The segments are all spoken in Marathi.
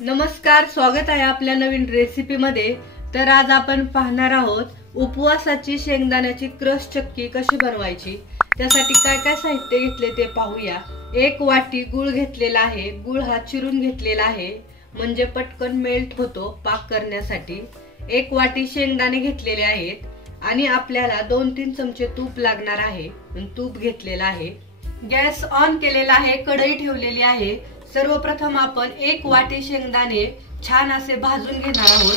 नमस्कार, स्वागत आहे आपल्या नवीन रेसिपी मध्ये। तर आज आपण पाहणार आहोत उपवासाची शेंगदाण्याची क्रश चक्की कशी बनवायची। त्यासाठी काय काय साहित्य घेतले ते पाहूया। 1 वाटी गूळ घेतलेला आहे। गूळ हा चिरून घेतलेला आहे म्हणजे पटकन मेल्ट होतो पाक करण्यासाठी। 1 वाटी शेंगदाणे घेतलेले आहेत आणि आपल्याला 2-3 चमचे तूप लागणार आहे। तूप घेतलेला आहे। गॅस ऑन केलेला आहे, कढई ठेवलेली आहे। सर्वप्रथम आपण 1 वाटी शेंगदाणे छान असे भाजून घेणार आहोत।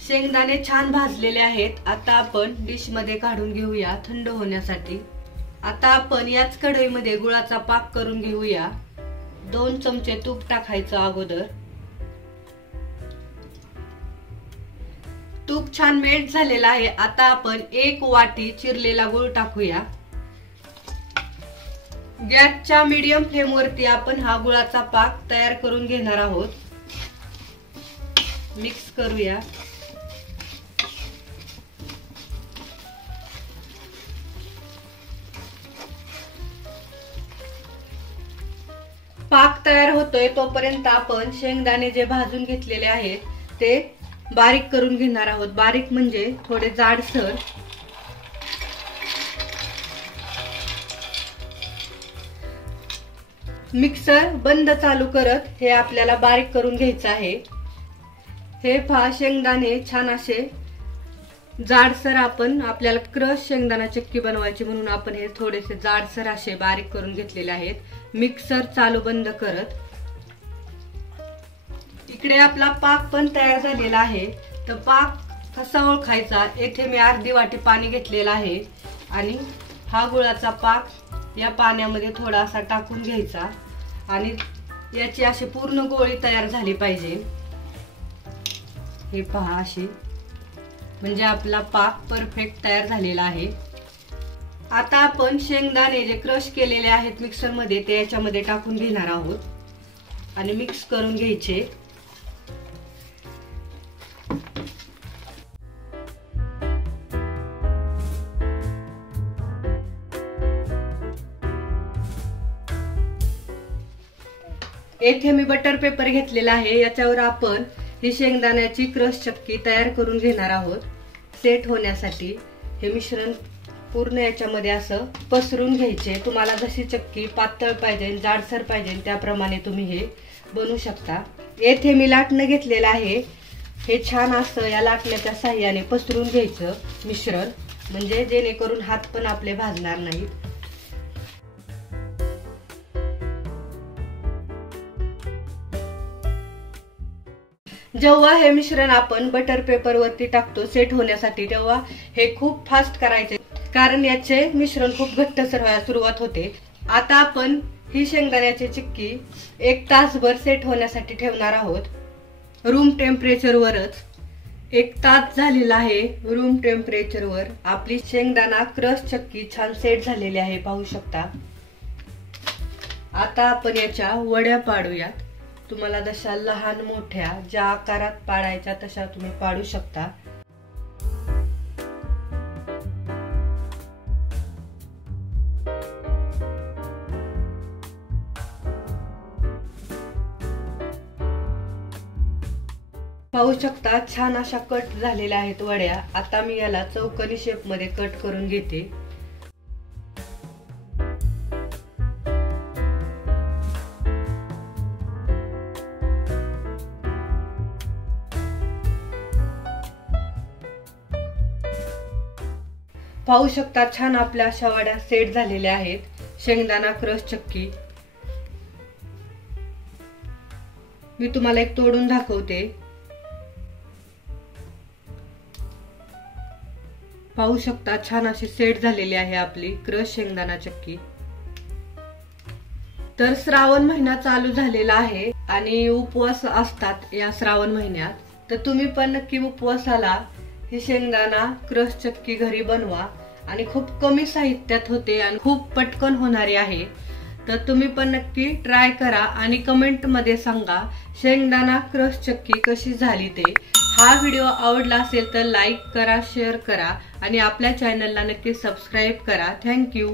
शेंगदाणे छान भाजलेले आहेत। आता आपण डिश मध्ये काढून घेऊया थंड होण्यासाठी। आता आपण याच कढईमध्ये गुळाचा पाक करून घेऊया। 2 चमचे तूप टाकायचं अगोदर। तूप छान मेल्ट झालेला आहे। आता आपण 1 वाटी चिरलेला गूळ टाकूया। गॅसच्या मीडियम फ्लेम वरती आपण हा गुळाचा पाक तयार करून घेणार आहोत। मिक्स करूया। पाक तयार होतोय तोपर्यंत आपण शेंगदाणे जे भाजून घेतलेले आहेत ते बारीक करून घेणार आहोत। बारीक म्हणजे थोडे जाडसर। मिक्सर बंद चालू करत हे आपल्याला बारीक करून घ्यायचं आहे। हे पहा, शेंगदाणे छान असे जाडसर आपल्याला क्रश शेंगदाणा चक्की बनवायची म्हणून आपण हे थोडेसे जाडसर असे बारीक करून घेतलेले आहेत। मिक्सर चालू बंद करत इकडे आपला पाक पण तयार झालेला आहे। तर पाक कसा ओळखायचा, येथे मी अर्धी वाटी पाणी घेतलेलं आहे आणि हा गुळाचा पाक या पाण्यामध्ये थोडासा टाकून घ्यायचा आणि याची अशी पूर्ण गोळी तयार झाली पाहिजे। हे पहा, अशी म्हणजे आपला पाक परफेक्ट तयार झालेला आहे। आता आपण शेंगदाणे जे क्रश केलेले आहेत मिक्सर मध्ये ते याच्यामध्ये टाकून घेणार आहोत आणि मिक्स करून घ्यायचे। येथे मी बटर पेपर घेतलेला आहे। याच्यावर आपण ही शेंगदाण्याची क्रश चक्की तयार करून घेणार आहोत। सेट होण्यासाठी हे मिश्रण पूर्ण याच्यामध्ये असं पसरून घ्यायचे। तुम्हाला जशी चक्की पातळ पाहिजे जाडसर पाहिजे त्याप्रमाणे तुम्ही हे बनवू शकता। येथे मी लाटणं घेतलेलं आहे। हे छान असं या लाटण्याच्या साहाय्याने पसरून घ्यायचं मिश्रण, म्हणजे जेणेकरून हात पण आपले भाजणार नाहीत। जेव्हा हे मिश्रण आपण बटर पेपर वरती टाकतो सेट होण्यासाठी तेव्हा हे खूप फास्ट करायचे, कारण याचे मिश्रण खूप घट्टसर व्हायला सुरुवात होते। आता आपण ही शेंगदाण्याची चिक्की 1 तासभर सेट होण्यासाठी ठेवणार आहोत रूम टेम्परेचर वरच। 1 तास झालेला आहे रूम टेम्परेचर वर। आपली शेंगदाणा क्रश चक्की छान सेट झालेली आहे, पाहू शकता। आता आपण याच्या वड्या पाडूयात। तुम्हाला जशा लहान मोठ्या ज्या आकारात पाडायच्या तशा तुम्ही पाडू शकता। पाहू शकता छान अशा कट झालेल्या आहेत वड्या। आता मी याला चौकोनी शेप मध्ये कट करून घेते। पाहू शकता छान आपल्या अशा वड्या सेट झालेल्या आहेत। शेंगदाणा क्रश चक्की मी तुम्हाला एक तोडून दाखवते। पाहू शकता छान अशी सेट झालेली आहे आपली क्रश शेंगदाणा चक्की। तर श्रावण महिना चालू झालेला आहे आणि उपवास असतात या श्रावण महिन्यात। तर तुम्ही पण नक्की उपवासाला ही शेंगदाणा क्रश चक्की घरी बनवा आणि खूप कमी साहित्यात होते आणि खूप पटकन होणारी आहे। तर तुम्ही पण नक्की ट्राय करा आणि कमेंट मध्ये सांगा शेंगदाणा क्रश चक्की कशी झाली ते। हा व्हिडिओ आवडला असेल तर लाईक करा, शेअर करा आणि आपल्या चॅनलला नक्की सबस्क्राईब करा. थँक्यू.